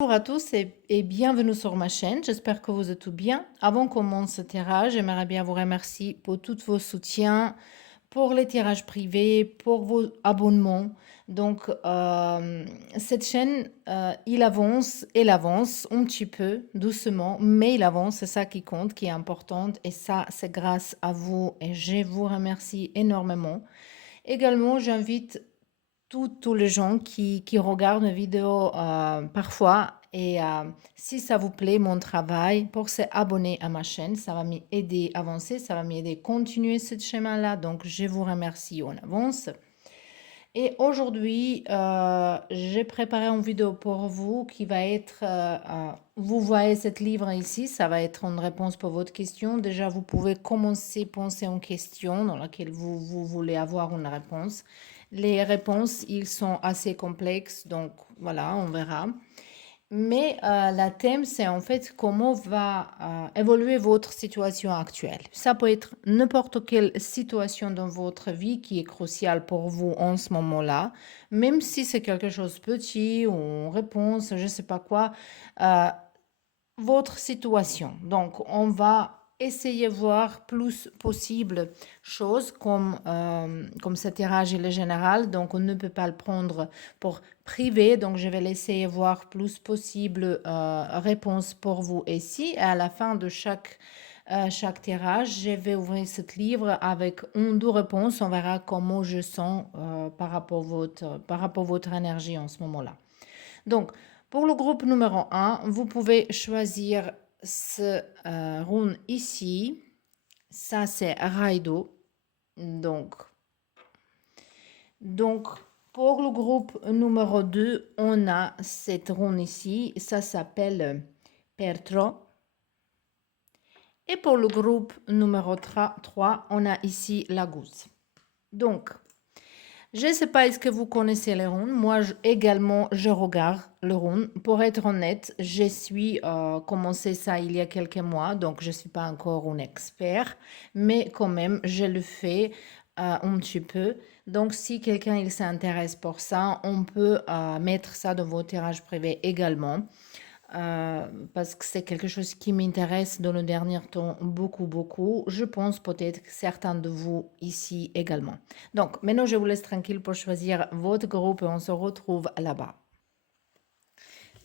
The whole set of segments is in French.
Bonjour à tous et bienvenue sur ma chaîne. J'espère que vous êtes tous bien. Avant qu'on commence ce tirage, j'aimerais bien vous remercier pour tous vos soutiens, pour les tirages privés, pour vos abonnements. Donc, cette chaîne, elle avance un petit peu, doucement, mais il avance. C'est ça qui compte, qui est important. Et ça, c'est grâce à vous et je vous remercie énormément. Également, j'invite tous les gens qui regardent mes vidéos parfois et si ça vous plaît mon travail, pour s'abonner à ma chaîne, ça va m'aider à avancer, ça va m'aider à continuer ce chemin-là. Donc, je vous remercie en avance. Et aujourd'hui, j'ai préparé une vidéo pour vous qui va être, vous voyez cette livre ici, ça va être une réponse pour votre question. Déjà, vous pouvez commencer à penser en question dans laquelle vous voulez avoir une réponse. Les réponses, ils sont assez complexes, donc voilà, on verra. Mais la thème, c'est en fait comment va évoluer votre situation actuelle. Ça peut être n'importe quelle situation dans votre vie qui est cruciale pour vous en ce moment-là, même si c'est quelque chose de petit ou une réponse, je ne sais pas quoi. euh, Votre situation. Donc, on va essayer de voir plus possible choses comme ce tirage il est général. Donc, on ne peut pas le prendre pour privé. Donc, je vais laisser voir plus possible réponses pour vous ici. Et à la fin de chaque tirage, je vais ouvrir ce livre avec une ou deux réponses. On verra comment je sens par rapport à votre énergie en ce moment-là. Donc, pour le groupe numéro un, vous pouvez choisir ce rune ici. Ça, c'est Raido. Donc, donc, pour le groupe numéro 2, on a cette rune ici. Ça s'appelle Pertro. Et pour le groupe numéro 3, on a ici la gousse. Donc, je ne sais pas est-ce que vous connaissez les runes. Moi également, je regarde le rune. Pour être honnête, je suis commencé ça il y a quelques mois, donc je ne suis pas encore un expert, mais quand même, je le fais un petit peu. Donc, si quelqu'un il s'intéresse pour ça, on peut mettre ça dans vos tirages privés également. Parce que c'est quelque chose qui m'intéresse dans le dernier temps beaucoup, beaucoup. Je pense peut-être que certains de vous ici également. Donc, maintenant, je vous laisse tranquille pour choisir votre groupe et on se retrouve là-bas.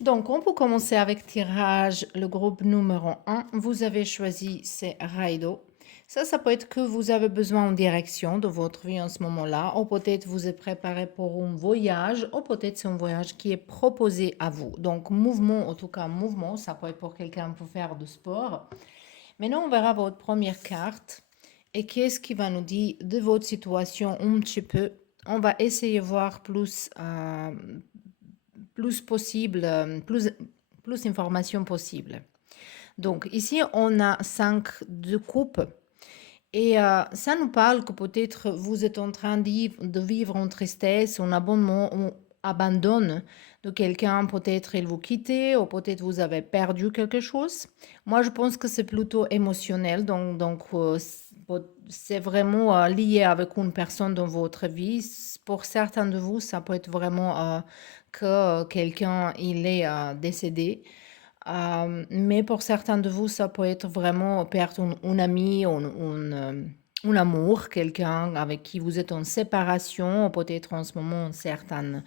Donc, on peut commencer avec tirage, le groupe numéro un. Vous avez choisi, c'est Raido. Ça peut être que vous avez besoin de direction de votre vie en ce moment-là, ou peut-être vous êtes préparé pour un voyage, ou peut-être c'est un voyage qui est proposé à vous. Donc, mouvement, en tout cas, mouvement, ça peut être pour quelqu'un pour faire du sport. Maintenant, on verra votre première carte et qu'est-ce qui va nous dire de votre situation un petit peu. On va essayer de voir plus possible, plus d'informations possibles. Donc, ici, on a 5 de coupe. Et ça nous parle que peut-être vous êtes en train de vivre en tristesse, en abandon, de quelqu'un, peut-être il vous quitte ou peut-être vous avez perdu quelque chose. Moi, je pense que c'est plutôt émotionnel, donc c'est vraiment lié avec une personne dans votre vie. Pour certains de vous, ça peut être vraiment que quelqu'un il est décédé. Mais pour certains de vous, ça peut être vraiment perdre un ami, un amour, quelqu'un avec qui vous êtes en séparation, ou peut-être en ce moment une certaine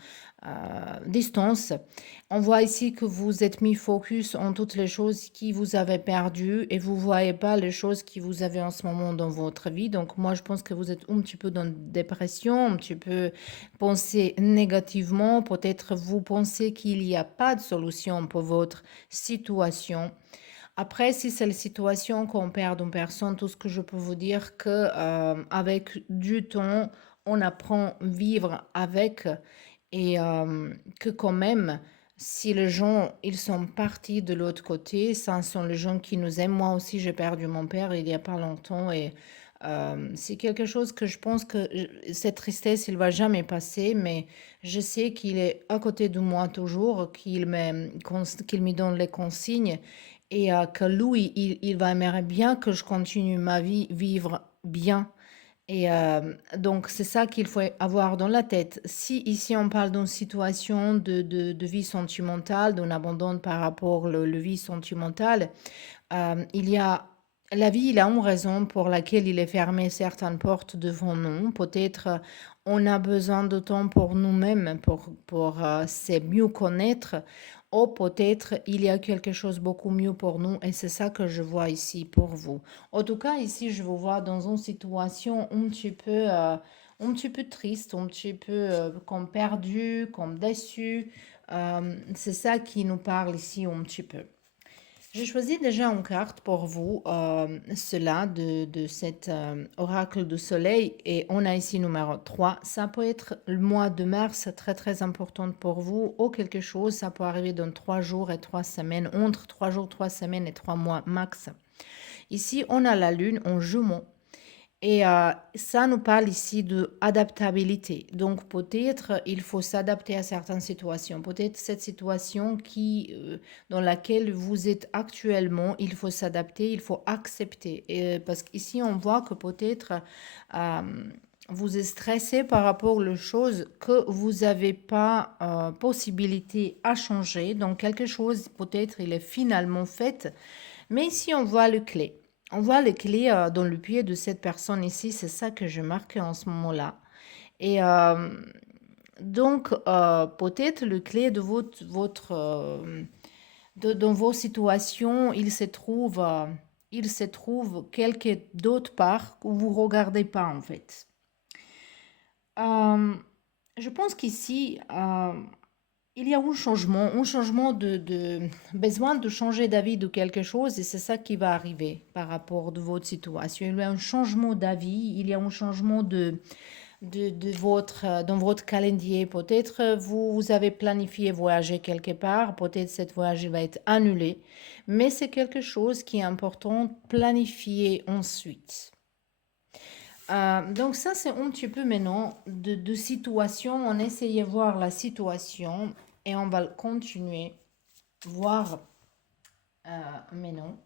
distance. On voit ici que vous êtes mis focus en toutes les choses qui vous avez perdues et vous voyez pas les choses qui vous avez en ce moment dans votre vie. Donc moi, je pense que vous êtes un petit peu dans une dépression, un petit peu penser négativement. Peut-être vous pensez qu'il n'y a pas de solution pour votre situation. Après, si c'est la situation qu'on perd une personne, tout ce que je peux vous dire que avec du temps, on apprend à vivre avec et que quand même, si les gens ils sont partis de l'autre côté, ça sont les gens qui nous aiment. Moi aussi, j'ai perdu mon père il y a pas longtemps et c'est quelque chose que je pense que cette tristesse, il va jamais passer, mais je sais qu'il est à côté de moi toujours, qu'il me donne les consignes et que lui, il va aimer bien que je continue ma vie, vivre bien Et donc, c'est ça qu'il faut avoir dans la tête. Si ici on parle d'une situation de vie sentimentale, d'un abandon par rapport le vie sentimentale, il y a la vie, il a une raison pour laquelle il est fermé certaines portes devant nous. Peut-être on a besoin de temps pour nous-mêmes, pour se mieux connaître, ou peut-être il y a quelque chose beaucoup mieux pour nous, et c'est ça que je vois ici pour vous. En tout cas, ici, je vous vois dans une situation un petit peu triste, un petit peu comme perdu, comme déçu. C'est ça qui nous parle ici un petit peu. J'ai choisi déjà une carte pour vous, cela de cet oracle du soleil, et on a ici numéro 3. Ça peut être le mois de mars, très très important pour vous, ou quelque chose, ça peut arriver dans 3 jours et 3 semaines, entre 3 jours, 3 semaines et 3 mois max. Ici, on a la lune en jumeau. Et ça nous parle ici de adaptabilité. Donc peut-être il faut s'adapter à certaines situations. Peut-être cette situation dans laquelle vous êtes actuellement, il faut s'adapter, il faut accepter. Et, parce qu'ici on voit que peut-être euh, vous êtes stressé par rapport aux choses que vous n'avez pas possibilité à changer. Donc quelque chose peut-être il est finalement fait. Mais ici on voit le clé. On voit les clés dans le pied de cette personne ici, c'est ça que je marque en ce moment-là. Et donc, peut-être le clé de dans vos situations, il se trouve quelque d'autre part que vous regardez pas en fait. Euh, je pense qu'ici, il y a un changement de besoin de changer d'avis de quelque chose et c'est ça qui va arriver par rapport de votre situation. Il y a un changement d'avis, il y a un changement de votre, dans votre calendrier. Peut-être vous avez planifié voyager quelque part, peut-être cette voyage va être annulé, mais c'est quelque chose qui est important, planifier ensuite. Donc ça, c'est un petit peu maintenant de situation. On essayait de voir la situation et on va continuer voir maintenant.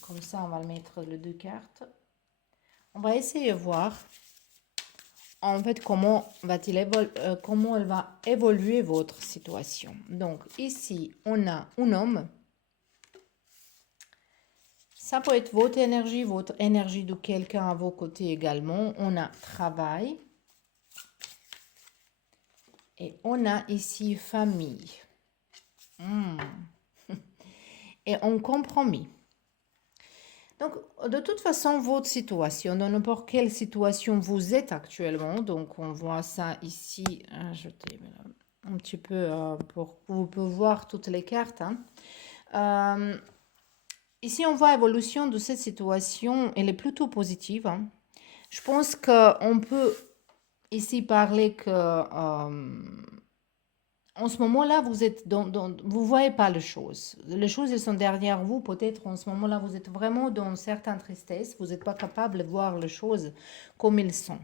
Comme ça, on va le mettre les deux cartes. On va essayer de voir en fait comment elle va évoluer votre situation. Donc ici, on a un homme. Ça peut être votre énergie de quelqu'un à vos côtés également. On a travail. Et on a ici famille. Hmm. Et un compromis. Donc, de toute façon, votre situation, dans n'importe quelle situation vous êtes actuellement, donc on voit ça ici, je un petit peu pour que vous pouvez voir toutes les cartes. Hein. Ici, on voit l'évolution de cette situation, elle est plutôt positive. Hein. Je pense qu'on peut ici parler que en ce moment-là, vous êtes vous voyez pas les choses. Les choses, elles sont derrière vous. Peut-être en ce moment-là, vous êtes vraiment dans une certaine tristesse. Vous n'êtes pas capable de voir les choses comme elles sont.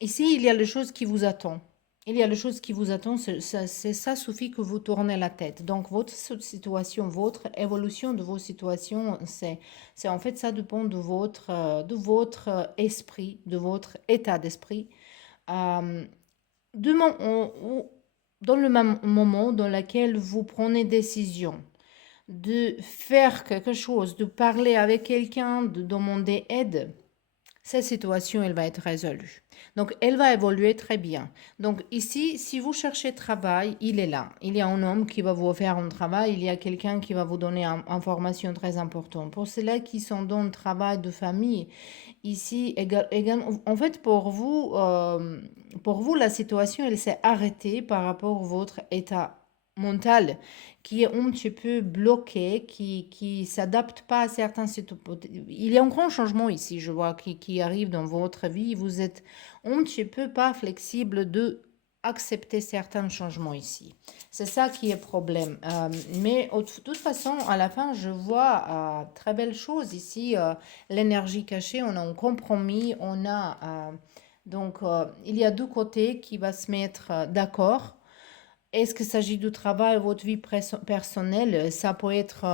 Ici, il y a les choses qui vous attendent. Il y a les choses qui vous attendent. Ça suffit que vous tournez la tête. Donc, votre situation, votre évolution de vos situations, c'est en fait, ça dépend de votre esprit, de votre état d'esprit. Euh, de dans le même moment dans lequel vous prenez décision de faire quelque chose, de parler avec quelqu'un, de demander aide, cette situation, elle va être résolue. Donc, elle va évoluer très bien. Donc, ici, si vous cherchez travail, il est là. Il y a un homme qui va vous faire un travail, il y a quelqu'un qui va vous donner une information très importante. Pour ceux-là qui sont dans le travail de famille, ici, en fait, pour vous, la situation, elle s'est arrêtée par rapport à votre état mental qui est un petit peu bloqué, qui s'adapte pas à certains situations. Il y a un grand changement ici, je vois, qui arrive dans votre vie. Vous êtes un petit peu pas flexible de accepter certains changements ici. C'est ça qui est problème. Mais de toute façon, à la fin, je vois très belle chose ici. L'énergie cachée, on a un compromis, on a... donc, il y a deux côtés qui va se mettre d'accord. Est-ce qu'il s'agit du travail, votre vie personnelle? Ça peut être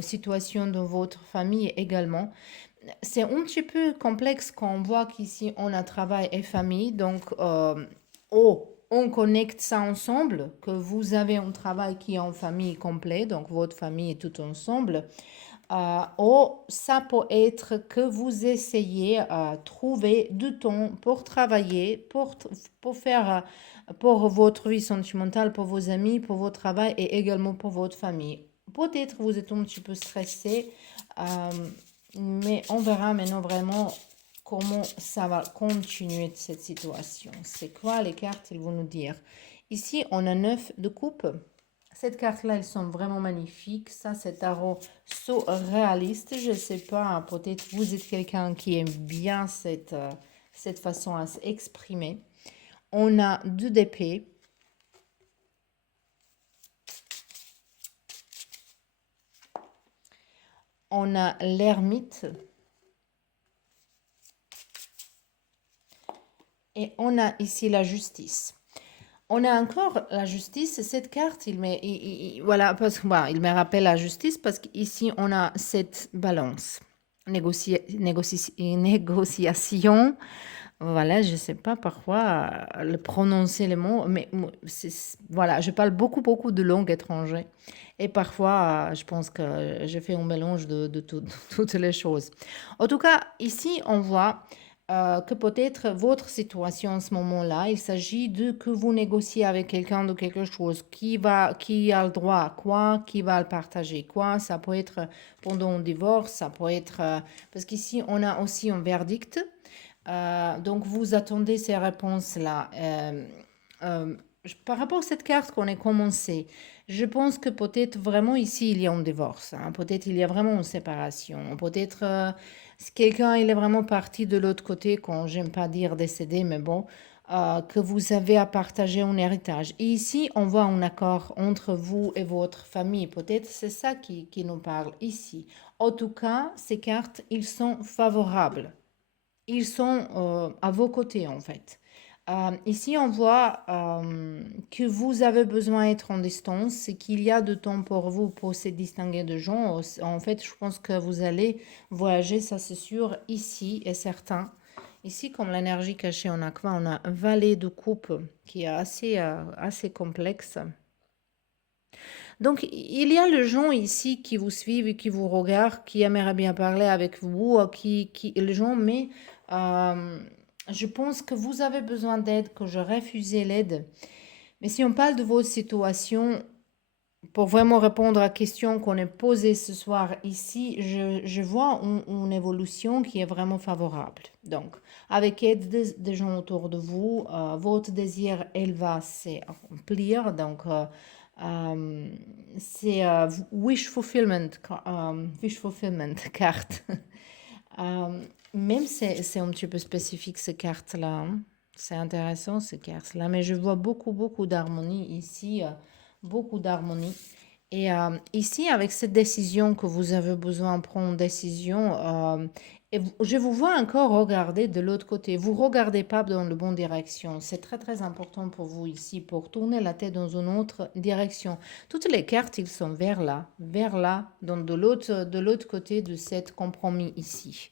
situation de votre famille également. c'est un petit peu complexe quand on voit qu'ici on a travail et famille. Donc, on connecte ça ensemble, que vous avez un travail qui est en famille complet, donc votre famille est tout ensemble. Ou ça peut être que vous essayez à trouver du temps pour travailler, pour faire, pour votre vie sentimentale, pour vos amis, pour votre travail et également pour votre famille. Peut-être vous êtes un petit peu stressé, euh, mais on verra maintenant vraiment comment ça va continuer cette situation. C'est quoi les cartes, ils vont nous dire. Ici, on a 9 de coupe. Cette carte-là, elles sont vraiment magnifiques. Ça, c'est tarot réaliste. Je ne sais pas, peut-être vous êtes quelqu'un qui aime bien cette façon à s'exprimer. On a 2 d'épée. On a l'ermite. Et on a ici la justice. On a encore la justice. Cette carte, voilà, parce que il me rappelle la justice parce qu'ici, on a cette balance. Négociation. Voilà, je ne sais pas parfois le prononcer les mots, mais voilà, je parle beaucoup, beaucoup de langues étrangères. Et parfois, je pense que je fais un mélange de toutes les choses. En tout cas, ici, on voit que peut-être votre situation en ce moment-là, il s'agit de que vous négociez avec quelqu'un de quelque chose, qui a le droit à quoi, qui va le partager quoi. Ça peut être pendant un divorce, ça peut être parce qu'ici on a aussi un verdict. Donc vous attendez ces réponses-là. Par rapport à cette carte qu'on a commencé, je pense que peut-être vraiment ici il y a un divorce, hein. Peut-être il y a vraiment une séparation. Peut-être si quelqu'un il est vraiment parti de l'autre côté, quand j'aime pas dire décédé, mais bon, que vous avez à partager un héritage. Et ici on voit un accord entre vous et votre famille. Peut-être c'est ça qui nous parle ici. En tout cas, ces cartes, ils sont favorables. Ils sont à vos côtés en fait. Ici, on voit que vous avez besoin d'être en distance et qu'il y a de temps pour vous pour se distinguer de gens. En fait, je pense que vous allez voyager, ça c'est sûr, ici et certain. Ici, comme l'énergie cachée en aqua, on a un valet de coupe qui est assez complexe. Donc, il y a les gens ici qui vous suivent et qui vous regardent, qui aimeraient bien parler avec vous, les gens, mais euh, je pense que vous avez besoin d'aide, que je refusais l'aide. Mais si on parle de votre situation, pour vraiment répondre à la question qu'on est posée ce soir ici, je vois une évolution qui est vraiment favorable. Donc, avec aide des gens autour de vous, votre désir, elle va se remplir. Donc, euh, c'est wish fulfillment carte. Euh, Même c'est un petit peu spécifique ces cartes-là, hein. C'est intéressant ces cartes-là, mais je vois beaucoup, beaucoup d'harmonie ici, beaucoup d'harmonie. Et ici, avec cette décision que vous avez besoin de prendre une décision, je vous vois encore regarder de l'autre côté. Vous ne regardez pas dans la bonne direction. C'est très, très important pour vous ici, pour tourner la tête dans une autre direction. Toutes les cartes, ils sont vers là, donc de l'autre côté de cet compromis ici.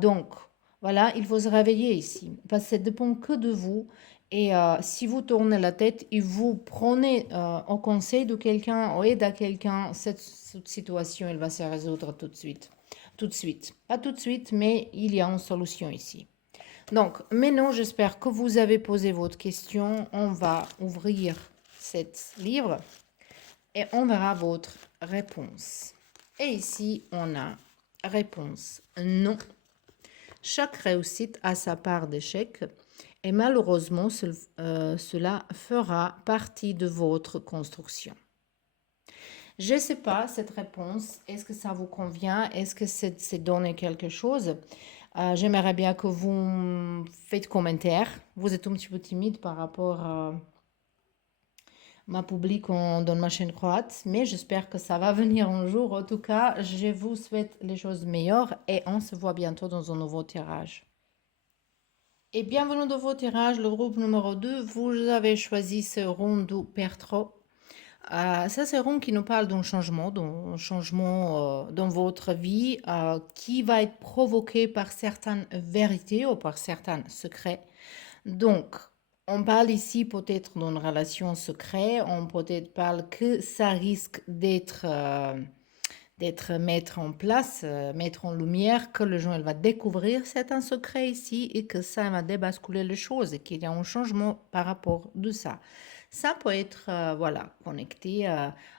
Donc, voilà, il faut se réveiller ici, parce que ça dépend que de vous. Et si vous tournez la tête et vous prenez au conseil de quelqu'un, ou aide à quelqu'un, cette situation, elle va se résoudre tout de suite. Tout de suite. Pas tout de suite, mais il y a une solution ici. Donc, maintenant, j'espère que vous avez posé votre question. On va ouvrir cet livre et on verra votre réponse. Et ici, on a réponse non. Chaque réussite a sa part d'échec et malheureusement, cela fera partie de votre construction. Je ne sais pas, cette réponse, est-ce que ça vous convient? Est-ce que c'est donné quelque chose? J'aimerais bien que vous faites commentaire. Vous êtes un petit peu timide par rapport à ma public dans ma chaîne croate, mais j'espère que ça va venir un jour. En tout cas, je vous souhaite les choses meilleures et on se voit bientôt dans un nouveau tirage. Et bienvenue dans vos tirages, le groupe numéro 2. Vous avez choisi ce Rondu Pertro. Ça, c'est Ron qui nous parle d'un changement dans votre vie qui va être provoqué par certaines vérités ou par certains secrets. Donc, on parle ici peut-être d'une relation secrète, on peut-être parle que ça risque d'être mettre en place, mettre en lumière que le gens il va découvrir c'est un secret ici et que ça va débasculer les choses et qu'il y a un changement par rapport de ça. Ça peut être voilà connecté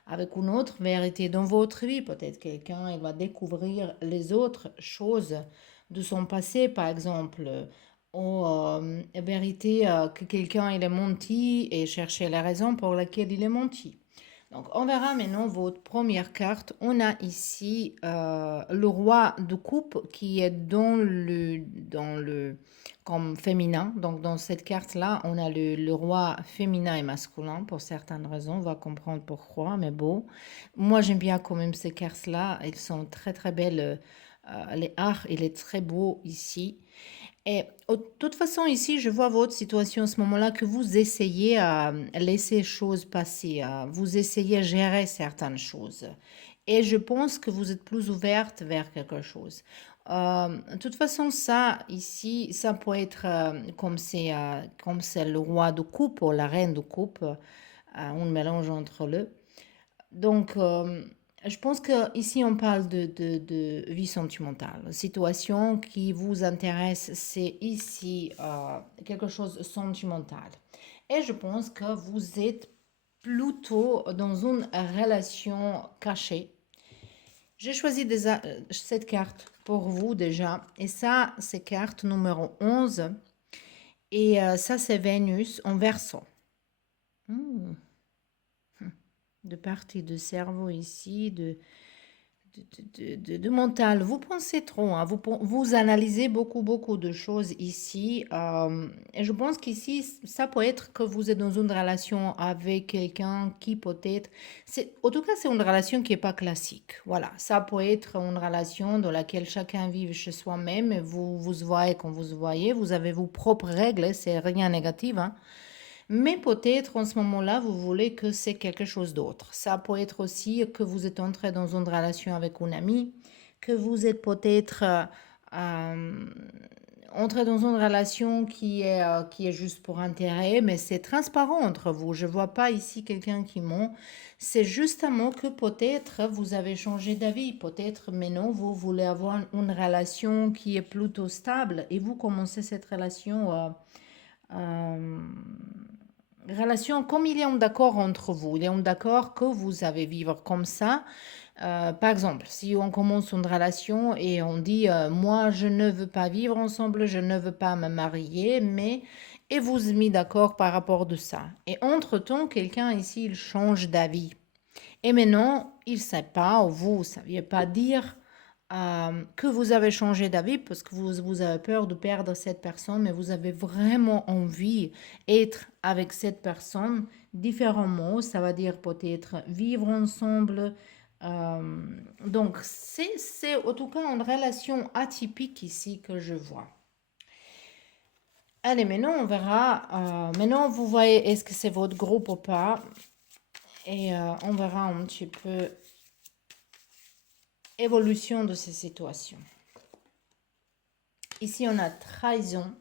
avec une autre vérité dans votre vie. Peut-être quelqu'un il va découvrir les autres choses de son passé, par exemple, ou vérité que quelqu'un il est menti et chercher la raison pour laquelle il est menti. Donc, on verra maintenant votre première carte. On a ici le roi de coupe qui est comme féminin. Donc, dans cette carte-là, on a le roi féminin et masculin pour certaines raisons. On va comprendre pourquoi, mais bon. Moi, j'aime bien quand même ces cartes-là. Elles sont très, très belles. Les arts, il est très beau ici. Et de toute façon, ici, je vois votre situation à ce moment-là que vous essayez à laisser les choses passer, vous essayez à gérer certaines choses. Et je pense que vous êtes plus ouverte vers quelque chose. De toute façon, ça, ici, ça peut être comme c'est le roi de coupe ou la reine de coupe, on mélange entre eux. Donc, je pense que ici on parle de vie sentimentale. Situation qui vous intéresse, c'est ici quelque chose de sentimental. Et je pense que vous êtes plutôt dans une relation cachée. J'ai choisi cette carte pour vous déjà. Et ça, c'est carte numéro 11. Et ça, c'est Vénus en Verseau. Hmm. De partie de cerveau ici, de mental. Vous pensez trop, hein, vous analysez beaucoup, beaucoup de choses ici. Et je pense qu'ici, ça peut être que vous êtes dans une relation avec quelqu'un qui peut-être... En tout cas, c'est une relation qui n'est pas classique. Voilà, ça peut être une relation dans laquelle chacun vit chez soi-même et vous vous voyez quand vous voyez. Vous avez vos propres règles, c'est rien de négatif, hein. Mais peut-être en ce moment-là, vous voulez que c'est quelque chose d'autre. Ça peut être aussi que vous êtes entré dans une relation avec une amie, que vous êtes peut-être euh, entré dans une relation qui est juste pour intérêt, mais c'est transparent entre vous. Je ne vois pas ici quelqu'un qui ment. C'est justement que peut-être vous avez changé d'avis. Peut-être maintenant vous voulez avoir une relation qui est plutôt stable et vous commencez cette relation. Euh, Relation comme il y a un d'accord entre vous, il y a un d'accord que vous allez vivre comme ça. Par exemple, si on commence une relation et on dit moi je ne veux pas vivre ensemble, je ne veux pas me marier, mais et vous vous mis d'accord par rapport de ça. Et entre-temps, quelqu'un ici il change d'avis. Et maintenant, il ne sait pas, ou vous ne saviez pas dire que vous avez changé d'avis parce que vous avez peur de perdre cette personne, mais vous avez vraiment envie d'être avec cette personne différemment. Ça veut dire peut-être vivre ensemble. Euh, donc, c'est en tout cas une relation atypique ici que je vois. Allez, maintenant on verra. Maintenant, vous voyez est-ce que c'est votre groupe ou pas. Et on verra un petit peu évolution de ces situations. Ici, on a trahison.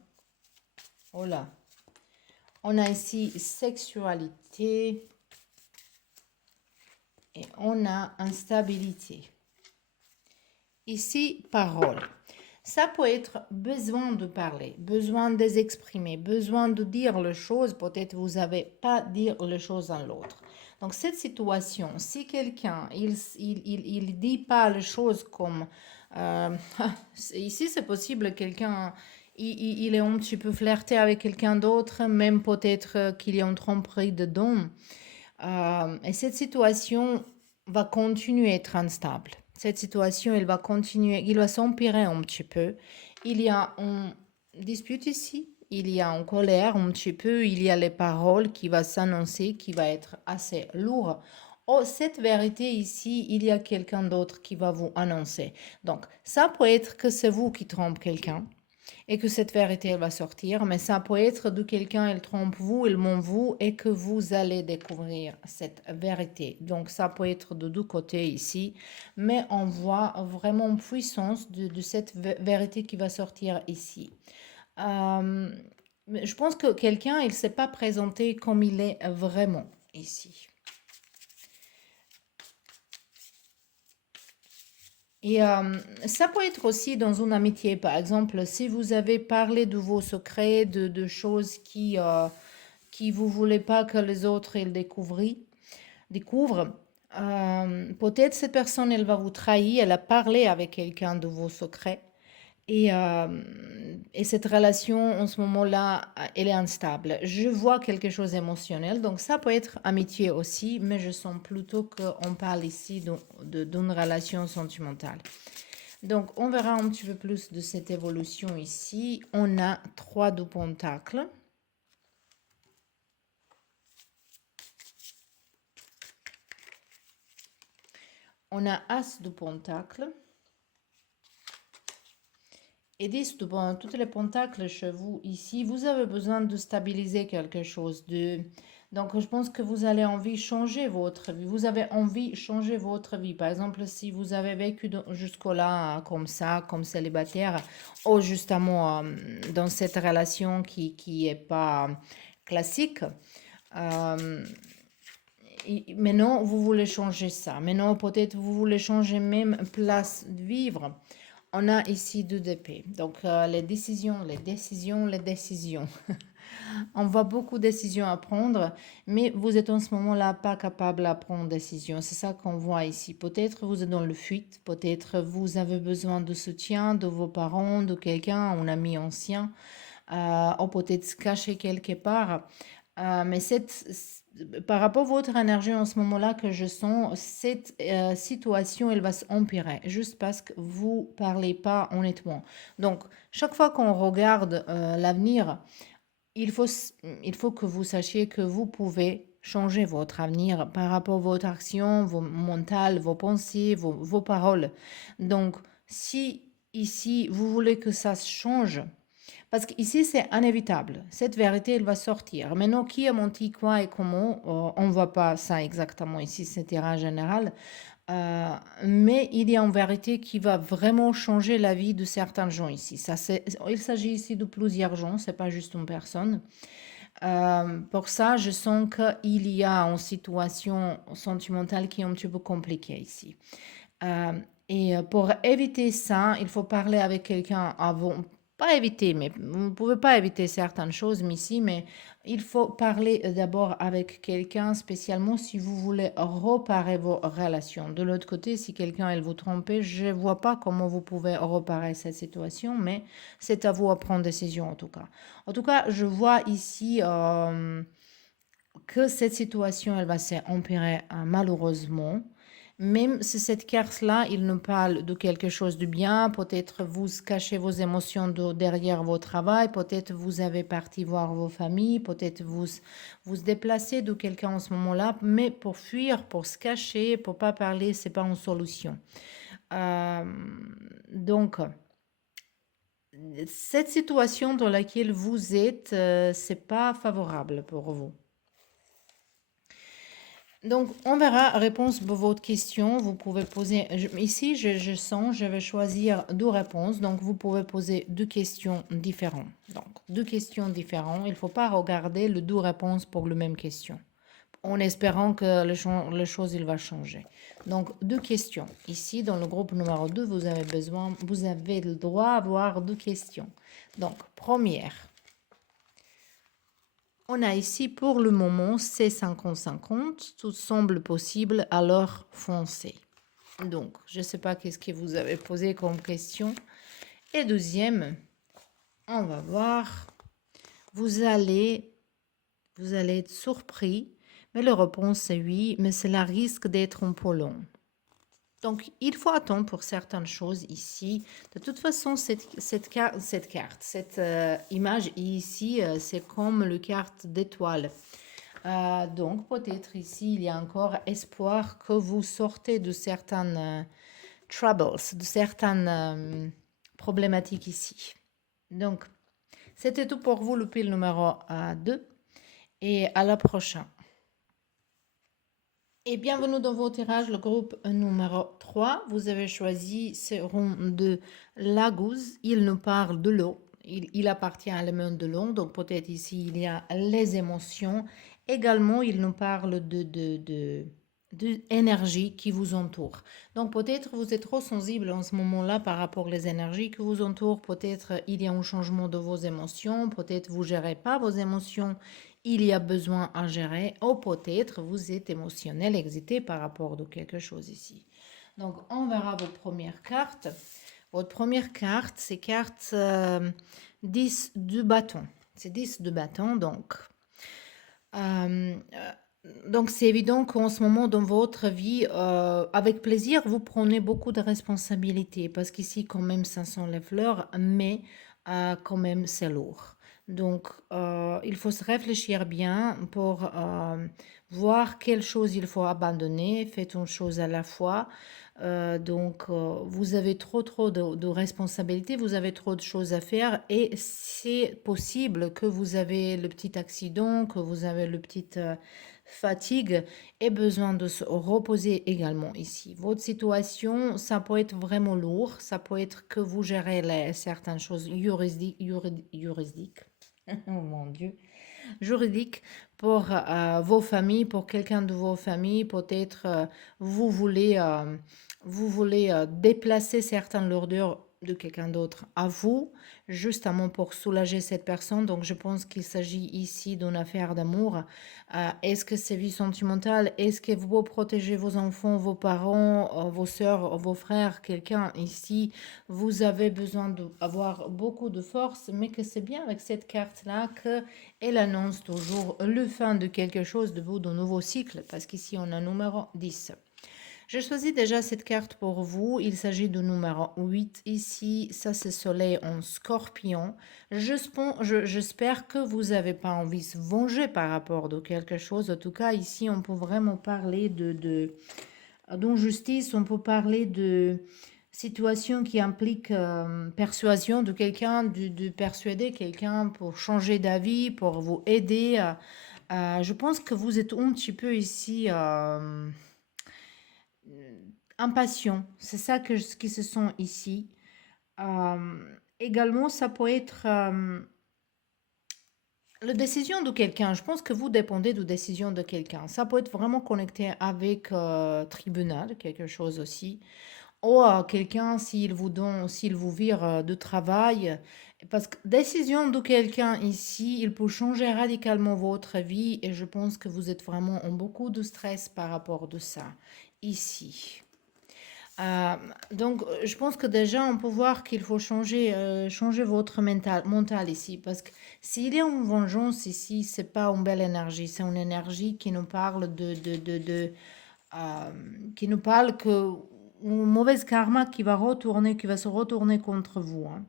Oh là. On a ici sexualité. Et on a instabilité. Ici, parole. Ça peut être besoin de parler, besoin de s'exprimer, besoin de dire les choses. Peut-être vous n'avez pas dire les choses à l'autre. Donc, cette situation, si quelqu'un, il dit pas les choses comme... euh, ici, c'est possible, quelqu'un, il est un petit peu flirté avec quelqu'un d'autre, même peut-être qu'il y a une tromperie dedans. Et cette situation va continuer à être instable. Cette situation, elle va continuer, il va s'empirer un petit peu. Il y a une dispute ici, il y a une colère un petit peu, il y a les paroles qui vont s'annoncer, qui va être assez lourd. Oh, cette vérité ici, il y a quelqu'un d'autre qui va vous annoncer. Donc, ça peut être que c'est vous qui trompez quelqu'un. et que cette vérité elle va sortir, mais ça peut être de quelqu'un, il trompe vous, il ment vous et que vous allez découvrir cette vérité. Donc ça peut être de deux côtés ici, mais on voit vraiment une puissance de cette vérité qui va sortir ici. Euh, mais je pense que quelqu'un, il ne s'est pas présenté comme il est vraiment ici. Et ça peut être aussi dans une amitié, par exemple, si vous avez parlé de vos secrets, de choses qui vous voulez pas que les autres ils découvrent, peut-être cette personne, elle va vous trahir, elle a parlé avec quelqu'un de vos secrets. Et cette relation, en ce moment-là, elle est instable. Je vois quelque chose d'émotionnel, donc ça peut être amitié aussi, mais je sens plutôt qu'on parle ici d'une relation sentimentale. Donc, on verra un petit peu plus de cette évolution ici. On a 3 de pentacles. On a As de pentacles. Et 10 de tous les pentacles chez vous ici, vous avez besoin de stabiliser quelque chose. Donc, je pense que vous allez envie de changer votre vie. Vous avez envie de changer votre vie. Par exemple, si vous avez vécu jusque-là comme ça, comme célibataire, ou justement dans cette relation qui est pas classique, euh, maintenant, vous voulez changer ça. Maintenant, peut-être vous voulez changer même place de vivre. On a ici 2 d'épée. Donc, les décisions, les décisions, les décisions. On voit beaucoup de décisions à prendre, mais vous êtes en ce moment-là pas capable de prendre des décisions. C'est ça qu'on voit ici. Peut-être vous êtes dans le fuite, peut-être vous avez besoin de soutien de vos parents, de quelqu'un, un ami ancien, ou peut-être se cacher quelque part. Mais par rapport à votre énergie en ce moment-là que je sens, cette situation, elle va s'empirer juste parce que vous parlez pas honnêtement. Donc, chaque fois qu'on regarde l'avenir, il faut, il faut que vous sachiez que vous pouvez changer votre avenir par rapport à votre action, vos mentales, vos pensées, vos paroles. Donc, si ici, vous voulez que ça change, parce qu'ici, c'est inévitable. Cette vérité, elle va sortir. Maintenant, qui a menti quoi et comment, on ne voit pas ça exactement ici, c'est terrain général. Euh, mais il y a une vérité qui va vraiment changer la vie de certains gens ici. Il s'agit ici de plusieurs gens, c'est pas juste une personne. Pour ça, je sens qu'il y a une situation sentimentale qui est un petit peu compliquée ici. Euh, et pour éviter ça, il faut parler avec quelqu'un avant. Pas éviter, mais vous ne pouvez pas éviter certaines choses ici, mais il faut parler d'abord avec quelqu'un, spécialement si vous voulez reparer vos relations. De l'autre côté, si quelqu'un elle vous trompe, je ne vois pas comment vous pouvez reparer cette situation, mais c'est à vous à prendre décision en tout cas. En tout cas, je vois ici que cette situation, elle va s'empirer malheureusement. Même si cette carte-là, il nous parle de quelque chose de bien, peut-être vous cachez vos émotions derrière vos travail, peut-être vous avez parti voir vos familles, peut-être vous déplacez de quelqu'un en ce moment-là, mais pour fuir, pour se cacher, pour pas parler, c'est pas une solution. Euh, donc, cette situation dans laquelle vous êtes, c'est pas favorable pour vous. Donc, on verra réponse pour votre question. Vous pouvez poser, ici, je sens, je vais choisir 2 réponses. Donc, vous pouvez poser 2 questions différentes. Donc, 2 questions différentes. Il ne faut pas regarder les 2 réponses pour la même question, en espérant que les choses il va changer. Donc, 2 questions. Ici, dans le groupe numéro 2, vous avez le droit d'avoir 2 questions. Donc, première. On a ici pour le moment c'est 50-50, tout semble possible, alors foncez. Donc, je ne sais pas qu'est-ce que vous avez posé comme question. Et deuxième, on va voir, vous allez être surpris, mais la réponse c'est oui, mais cela risque d'être un peu long. Donc, il faut attendre pour certaines choses ici. De toute façon, cette image ici, c'est comme le carte d'étoile. Donc, peut-être ici, il y a encore espoir que vous sortez de certaines troubles, de certaines problématiques ici. Donc, c'était tout pour vous, le pile numéro 2. Et à la prochaine. Et bienvenue dans vos tirages, le groupe numéro 3. Vous avez choisi ce rond de Laguz. Il nous parle de l'eau. Il appartient à l'élément de l'eau. Donc peut-être ici, il y a les émotions. Également, il nous parle de énergie qui vous entoure. Donc peut-être vous êtes trop sensible en ce moment-là par rapport aux énergies qui vous entourent. Peut-être il y a un changement de vos émotions. Peut-être vous ne gérez pas vos émotions. Il y a besoin à gérer, ou peut-être vous êtes émotionnel, excité par rapport à quelque chose ici. Donc, on verra vos premières cartes. Votre première carte, c'est carte 10 de bâton. C'est 10 de bâton, euh, c'est évident qu'en ce moment dans votre vie, avec plaisir, vous prenez beaucoup de responsabilités parce qu'ici, quand même, ça sont les fleurs, mais quand même, c'est lourd. Donc, il faut se réfléchir bien pour voir quelle chose il faut abandonner. Faites une chose à la fois. Vous avez trop de responsabilités, vous avez trop de choses à faire et c'est possible que vous avez le petit accident, que vous avez le petit fatigue et besoin de se reposer également ici. Votre situation, ça peut être vraiment lourd, ça peut être que vous gérez certaines choses juridiques. Oh mon Dieu, juridique pour vos familles, pour quelqu'un de vos familles, peut-être vous voulez déplacer certaines lourdeurs de quelqu'un d'autre à vous, justement pour soulager cette personne. Donc je pense qu'il s'agit ici d'une affaire d'amour. Est-ce que c'est vie sentimentale? Est-ce que vous protégez vos enfants, vos parents, vos soeurs, vos frères, quelqu'un ici? Vous avez besoin d'avoir beaucoup de force, mais que c'est bien avec cette carte-là qu'elle annonce toujours le fin de quelque chose, de nouveau cycle, parce qu'ici on a numéro 10. J'ai choisi déjà cette carte pour vous. Il s'agit du numéro 8 ici. Ça, c'est Soleil en Scorpion. J'espère que vous n'avez pas envie de se venger par rapport à quelque chose. En tout cas, ici, on peut vraiment parler d'injustice. On peut parler de situation qui implique persuasion de quelqu'un, de persuader quelqu'un pour changer d'avis, pour vous aider. Je pense que vous êtes un petit peu ici impatient. C'est ça ce qui se sent ici. Également, ça peut être la décision de quelqu'un. Je pense que vous dépendez de la décision de quelqu'un. Ça peut être vraiment connecté avec tribunal, quelque chose aussi. Ou quelqu'un, s'il vous vire de travail. Parce que décision de quelqu'un ici, il peut changer radicalement votre vie. Et je pense que vous êtes vraiment en beaucoup de stress par rapport de ça, ici. Je pense que déjà, on peut voir qu'il faut changer votre mental ici. Parce que s'il y a une vengeance ici, c'est pas une belle énergie. C'est une énergie qui nous parle qui nous parle que une mauvaise karma qui va se retourner contre vous, hein.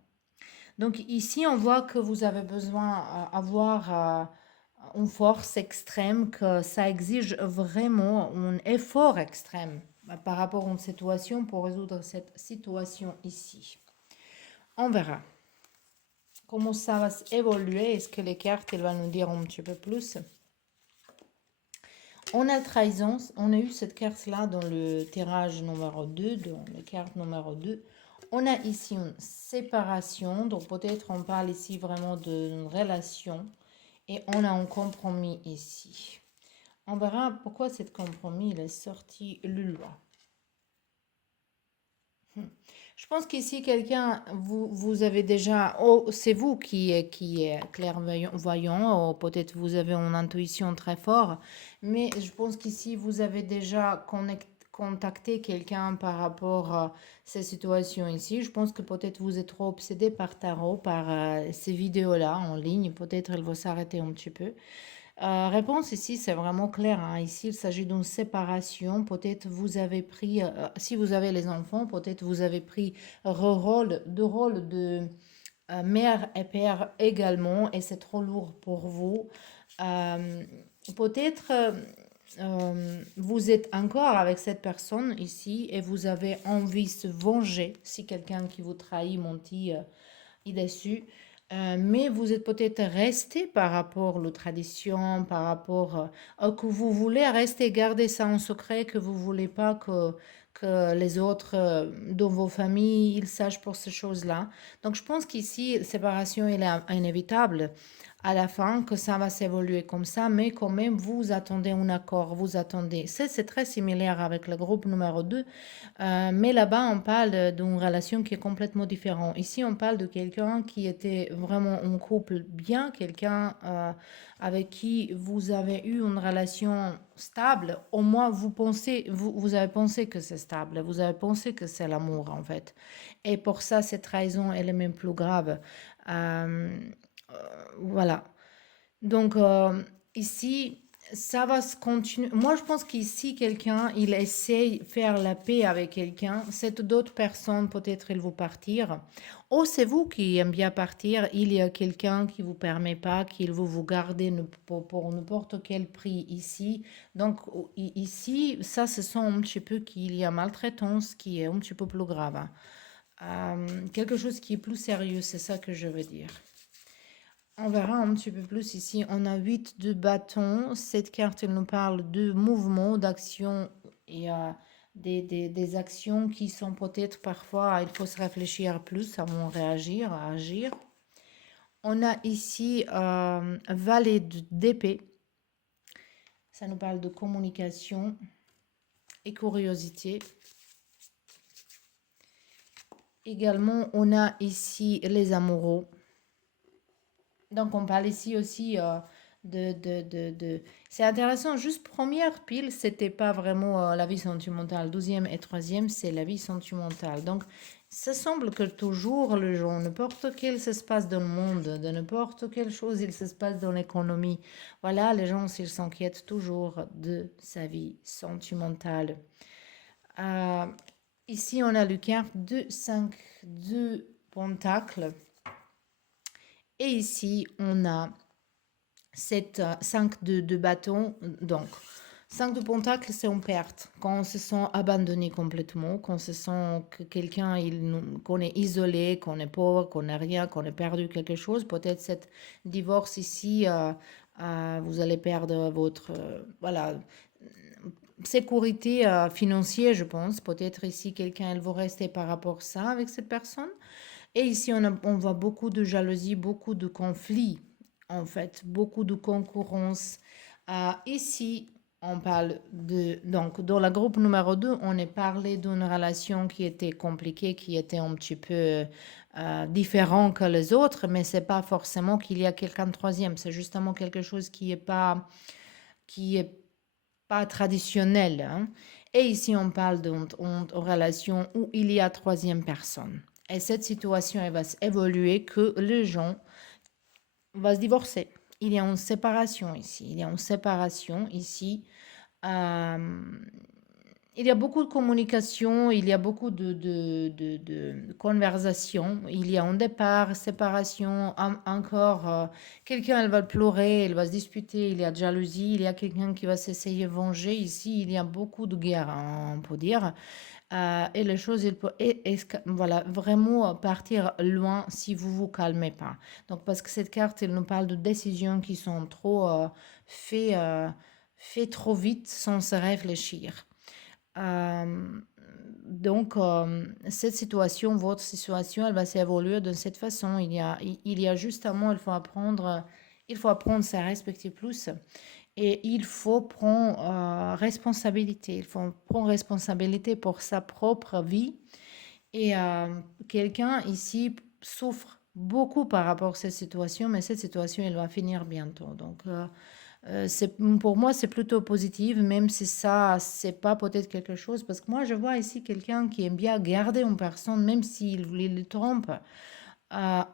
Donc ici, on voit que vous avez besoin d'avoir une force extrême, que ça exige vraiment un effort extrême par rapport à une situation pour résoudre cette situation ici. On verra comment ça va évoluer. Est-ce que les cartes elles vont nous dire un petit peu plus? On a trahison. On a eu cette carte-là dans le tirage numéro 2, dans la carte numéro 2. On a ici une séparation. Donc peut-être on parle ici vraiment d'une relation. Et on a un compromis ici. On verra pourquoi cette compromis il est sorti le loi. Je pense qu'ici, quelqu'un, vous avez déjà, oh, c'est vous qui est clairvoyant, ou peut-être vous avez une intuition très forte, mais je pense qu'ici, vous avez déjà contacté quelqu'un par rapport à ces situations ici. Je pense que peut-être vous êtes trop obsédé par tarot, par ces vidéos-là en ligne. Peut-être elle va s'arrêter un petit peu. Réponse ici, c'est vraiment clair, hein. Ici, il s'agit d'une séparation. Peut-être vous avez pris, si vous avez les enfants, peut-être vous avez pris rôle de mère et père également, et c'est trop lourd pour vous. Euh, Peut-être vous êtes encore avec cette personne ici et vous avez envie de se venger si quelqu'un qui vous trahit, mentit, est déçu. Mais vous êtes peut-être resté par rapport aux traditions, par rapport que vous voulez rester, garder ça en secret, que vous voulez pas que les autres dans vos familles ils sachent pour ces choses-là. Donc je pense qu'ici, séparation elle est inévitable à la fin, que ça va s'évoluer comme ça, mais quand même vous attendez un accord, vous attendez. C'est très similaire avec le groupe numéro 2. Mais là-bas, on parle d'une relation qui est complètement différente. Ici, on parle de quelqu'un qui était vraiment un couple bien, quelqu'un avec qui vous avez eu une relation stable. Au moins, vous avez pensé que c'est stable, vous avez pensé que c'est l'amour, en fait. Et pour ça, cette trahison, elle est même plus grave. Euh, voilà. Donc, ici, ça va se continuer. Moi, je pense qu'ici, quelqu'un, il essaye de faire la paix avec quelqu'un. C'est d'autres personnes, peut-être, ils vont partir. Ou c'est vous qui aimez bien partir. Il y a quelqu'un qui vous permet pas, qu'il veut vous garder pour n'importe quel prix ici. Donc, ici, ça, ce sent un petit peu qu'il y a maltraitance qui est un petit peu plus grave, hein. Quelque chose qui est plus sérieux, c'est ça que je veux dire. On verra un petit peu plus ici. On a 8 de bâtons. Cette carte, elle nous parle de mouvement, d'action et des actions qui sont peut-être parfois, il faut se réfléchir plus avant de réagir, à agir. On a ici valet d'épée. Ça nous parle de communication et curiosité. Également, on a ici les amoureux. Donc, on parle ici aussi C'est intéressant, juste première pile, c'était pas vraiment la vie sentimentale. Deuxième et troisième, c'est la vie sentimentale. Donc, ça semble que toujours les gens, n'importe quel se passe dans le monde, de n'importe quelle chose il se passe dans l'économie, voilà, les gens, s'ils s'inquiètent toujours de sa vie sentimentale. Euh, Ici, on a le carte de 5 de pentacles. Et ici, on a 5 de bâton. Donc, 5 de pentacle, c'est une perte. Quand on se sent abandonné complètement, quand on se sent que quelqu'un, qu'on est isolé, qu'on est pauvre, qu'on n'a rien, qu'on a perdu quelque chose, peut-être cet divorce ici, vous allez perdre votre voilà, sécurité financière, je pense. Peut-être ici, quelqu'un, elle va rester par rapport à ça avec cette personne. Et ici, on voit beaucoup de jalousie, beaucoup de conflits, en fait, beaucoup de concurrence. Ici, on parle de... Donc, dans le groupe numéro 2, on est parlé d'une relation qui était compliquée, qui était un petit peu différent que les autres, mais c'est pas forcément qu'il y a quelqu'un de troisième. C'est justement quelque chose qui est pas traditionnel, hein. Et ici, on parle d'une relation où il y a troisième personne. Et cette situation, elle va évoluer que les gens vont se divorcer. Il y a une séparation ici. Il y a une séparation ici. Euh, il y a beaucoup de communication, il y a beaucoup de conversation. Il y a un départ, séparation, encore quelqu'un, elle va pleurer, elle va se disputer, il y a de jalousie, il y a quelqu'un qui va s'essayer de venger. Ici, il y a beaucoup de guerre, hein, on peut dire. Et les choses, il peut voilà, vraiment partir loin si vous vous calmez pas. Donc, parce que cette carte, elle nous parle de décisions qui sont trop faites fait trop vite sans se réfléchir. Euh, donc, cette situation, votre situation, elle va s'évoluer de cette façon. Il y a justement, il faut apprendre à se respecter plus et il faut prendre responsabilité. Il faut prendre responsabilité pour sa propre vie. Et quelqu'un ici souffre beaucoup par rapport à cette situation, mais cette situation, elle va finir bientôt. Donc, pour moi, c'est plutôt positif, même si ça, c'est pas peut-être quelque chose, parce que moi, je vois ici quelqu'un qui aime bien garder une personne, même s'il le trompe.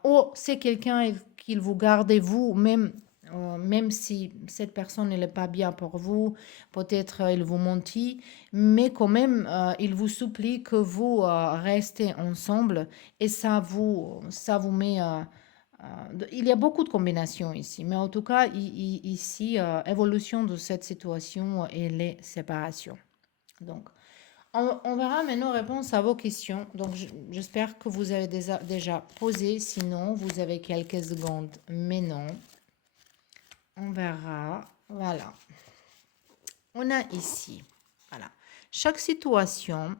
Ou c'est quelqu'un qu'il vous gardez vous, même si cette personne n'est pas bien pour vous, peut-être il vous mentit, mais quand même, il vous supplie que vous restez ensemble et ça vous met... il y a beaucoup de combinaisons ici, mais en tout cas, ici, évolution de cette situation et les séparations. Donc, On verra maintenant réponse à vos questions. Donc, j'espère que vous avez déjà posé. Sinon, vous avez quelques secondes. Mais non. On verra. Voilà. On a ici. Voilà. Chaque situation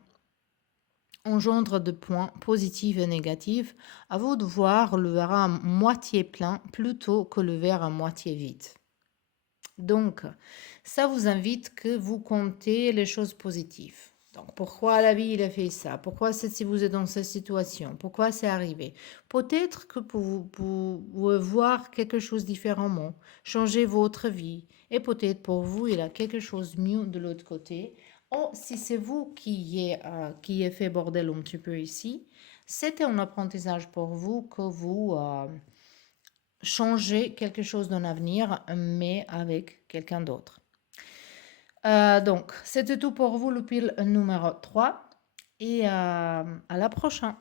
engendre de points positifs et négatifs. À vous de voir le verre à moitié plein plutôt que le verre à moitié vide. Donc, ça vous invite que vous comptez les choses positives. Donc, pourquoi la vie, il a fait ça? Pourquoi si vous êtes dans cette situation? Pourquoi c'est arrivé? Peut-être que vous pouvez voir quelque chose différemment, changer votre vie. Et peut-être pour vous, il y a quelque chose de mieux de l'autre côté. Ou si c'est vous qui est fait bordel un petit peu ici, c'était un apprentissage pour vous que vous changez quelque chose dans l'avenir, mais avec quelqu'un d'autre. Donc, c'était tout pour vous, le pile numéro 3. Et à la prochaine.